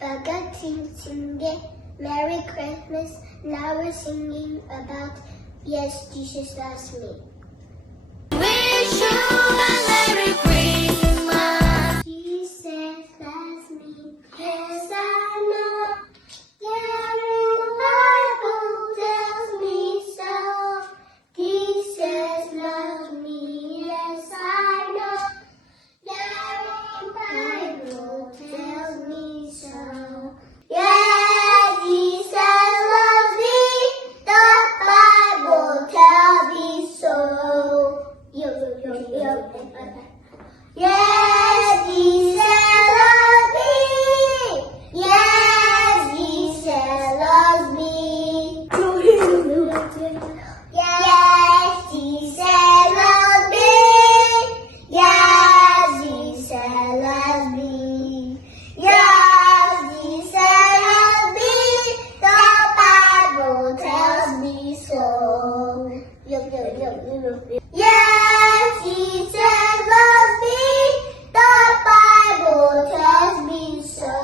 Singing Merry Christmas. Now we're singing about Yes, Jesus loves me. Wish you a Merry Christmas. Jesus loves me. Yes, I know. Yeah, the Bible tells me so. Jesus loves me. Yes, I know. Yeah, the Bible tells me so. Yeah, Jesus loves me. The Bible tells me so. Yo. Yes, Jesus loves me. Yes, Jesus loves me. Yes, Jesus loves me. Yes, Jesus loves me. Yes, Jesus loves me. The Bible tells me so. Yes, Jesus loves me. The Bible tells me so.